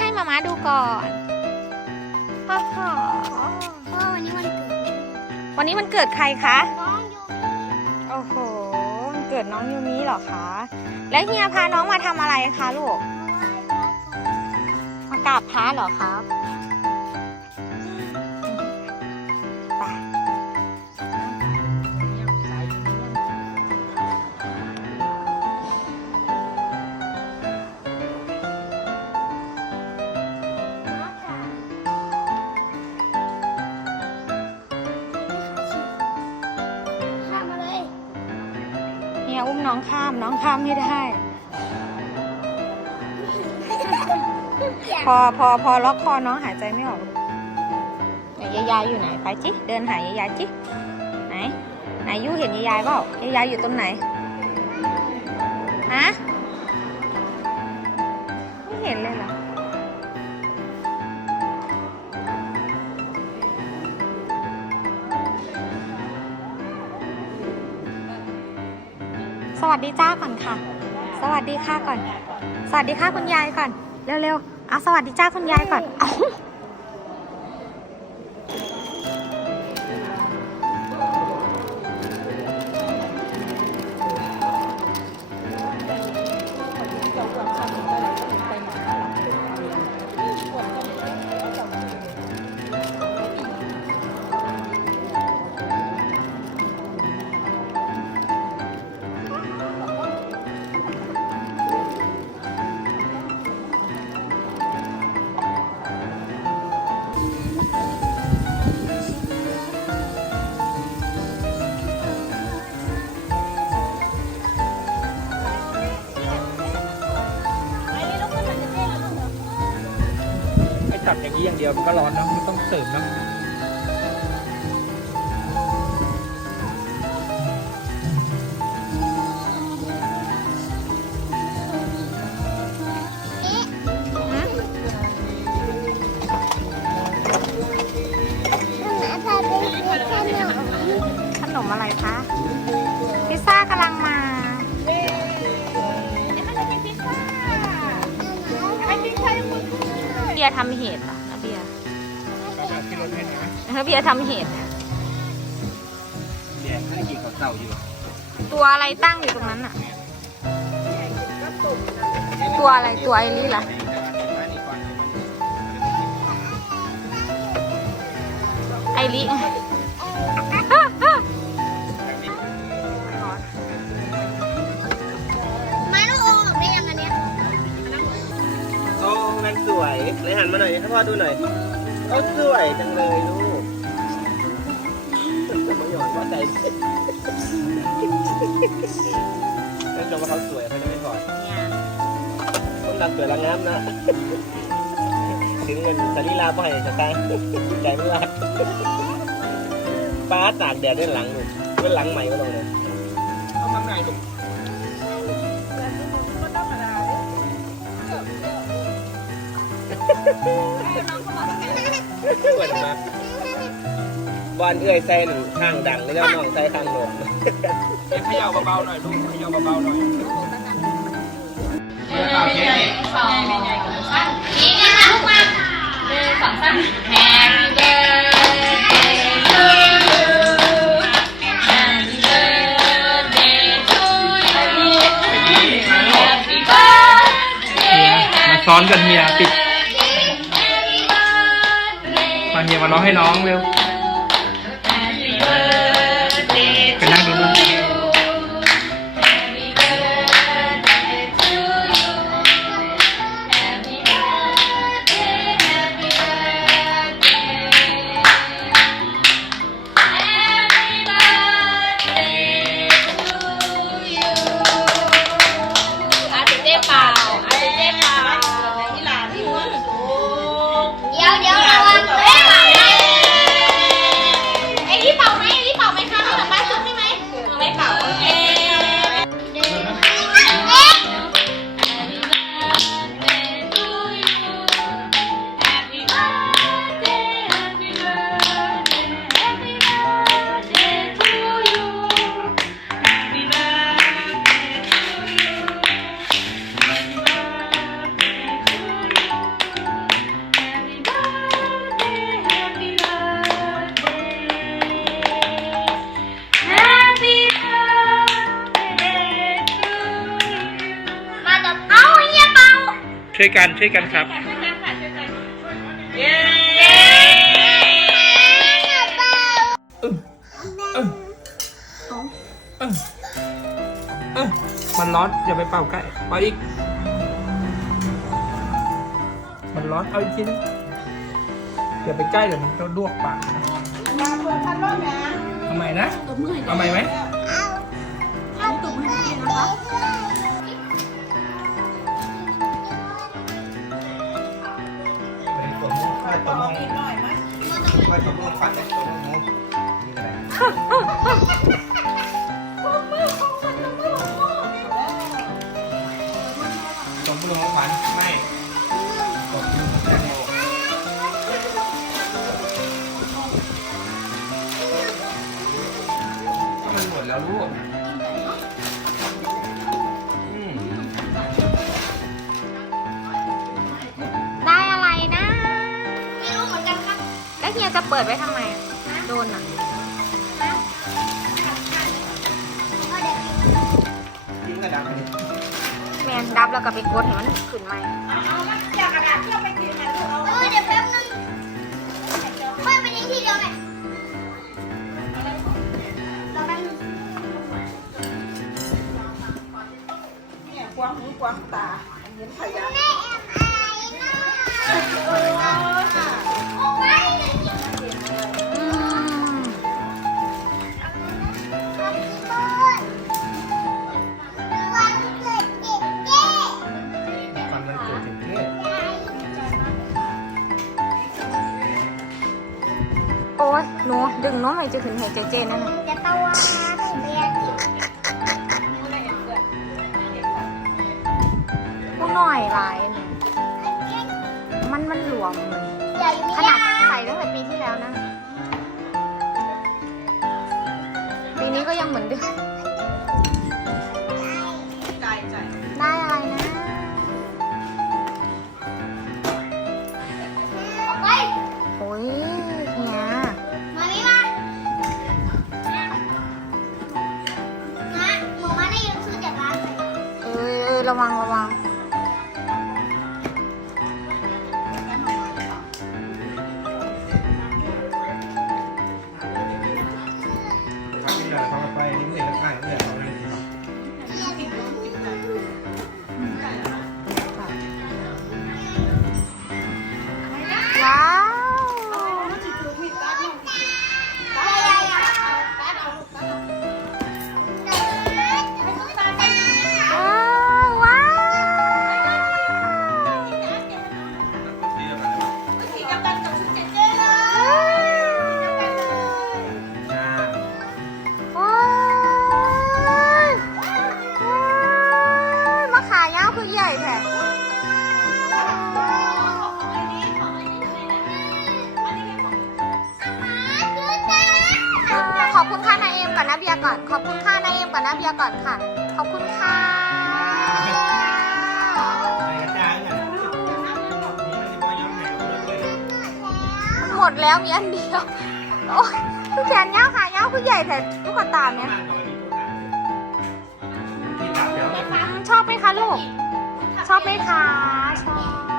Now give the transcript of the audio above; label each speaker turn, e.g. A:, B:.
A: ให้มาม้าดูก่อนโอ้โห
B: เพราะว่าวันนี้วันเกิด
A: วันนี้มันเกิดใครคะ
B: น้องยูมิ
A: โอ้โหวันเกิดน้องยูมิเหรอคะ แล้วเฮียพาน้องมาทำอะไรคะลูก มากราบพระเหรอครับ
B: เฮี
A: ยอุ้มน้องข้ามน้องข้ามไม่ได้ พอพอพอล็อกคอน้องหายใจไม่ออกลูกไหนยายยายอยู่ไหนไปจิเดินหายายยายจิไหนไหนยูเห็นยายยายเปล่ายายยายอยู่ตรงไหนฮะไม่เห็นเลยเหรอ สวัสดีจ้าก่อนค่ะ สวัสดีค่ะก่อน สวัสดีค่ะคุณยายก่อน เร็วๆเอาสวัสดีจ้าคุณยายก่อนเอา
C: จับอย่างนี้อย่างเดียวมันก็ร้อนเนอะมันต้องเสริมเนอะ
B: น้ำพาไปซื้อขนม
A: ขนมอะไรคะ ร์ทำเหตุเหรอนะเบียร์
C: ก็แบบที่รถให้หน่อยไหม
A: เออเบียร์ทำเหตุ
C: แดงให้กี่กับเต่าอยู่
A: ตัวอะไรตั้งอยู่ตรงนั้นอะตัวอะไรตัวไอรีล่ะไอรี
D: หันมาหน่อยให้พ่อดูหน่อยโอ้สวยจังเลยลูกจะมาหยอดว่าใจนั่นจะว่าเขาสวยเขาจะไม่ถอดคนรักสวยรักงามนะ ถึงเงินสลีลาพ่อให้สตางค์ใจไม่รักป้าตากแดดด้วยหลังลูกด้วยหลังใหม่ก็ลงเลย
C: เอาข้างในถูก
D: สวยมาบอลเอื้อยใส่หนึ่งข้างดังแล้วน้องใส่ข้างหนก
C: เขย่าเบาๆหน่อยลูกเขย่าเบาๆหน่อยมาซ้อนกันเฮียปิด ฮียมาร้องให้น้องเร็ว ช่วยกันช่วยกันครับ
A: เย้
C: เออเออเออเออมันร้อนอย่าไปเป่าใกล้เป่าอีก มันร้อนเอาอีกทีนึงอย่าไปใกล้เดี๋ยวมันจะลวกปากนะทำไมนะเอาไหมไหม
D: ค่อยตัวมูฝันได้ตัวมูนี่อะไรตัวมูของฝันไม่ตัวมูแตงโมมันหมดแล้วลูก
A: เฮียจะเปิดไว้ทำไมอะโดนอะ
D: ทิ้งกระดาษไปดิ
A: แมนดับแล้วก็ไปกดให้มันขึ้นใหม
B: เดี๋ยวแป๊บนึงค่อยไปทิ้งทีเดียวแหละรอแป๊บนึง
E: เนี่ยกวางหูกวางตาเห็นขยะ
A: หนูดึงน้องให้จะขึ้นให้เจเจนั่นน่ะ
B: จะตัวนะเบียร์
A: ผู้น้อยหลายน่ะมันมันหลวมเลย
B: ใหญ่
A: ข
B: ไม่
A: นาด
B: ได้
A: ใส่ตั้งแต่ปีที่แล้วนะปีนี้ก็ยังเหมือนเดิม ระวังระวัง อนนะเบียร์ก่อน ขอบคุณค่านายเอ็มก่อนนะเบียร์ก่อนค่ะ ขอบคุณค่ะ
D: ในกระจายเนี่ยนี่มันจะมาย้ำแหงเลย
A: หมดแล้วมีอันเดียวโอ้ยคือแขนยาวขายาวคือใหญ่แต่ลูกตาเนี่ย
D: ที่ตัดเดี๋ยว
A: อืมชอบไหมคะลูก ชอบไหมคะ ชอบ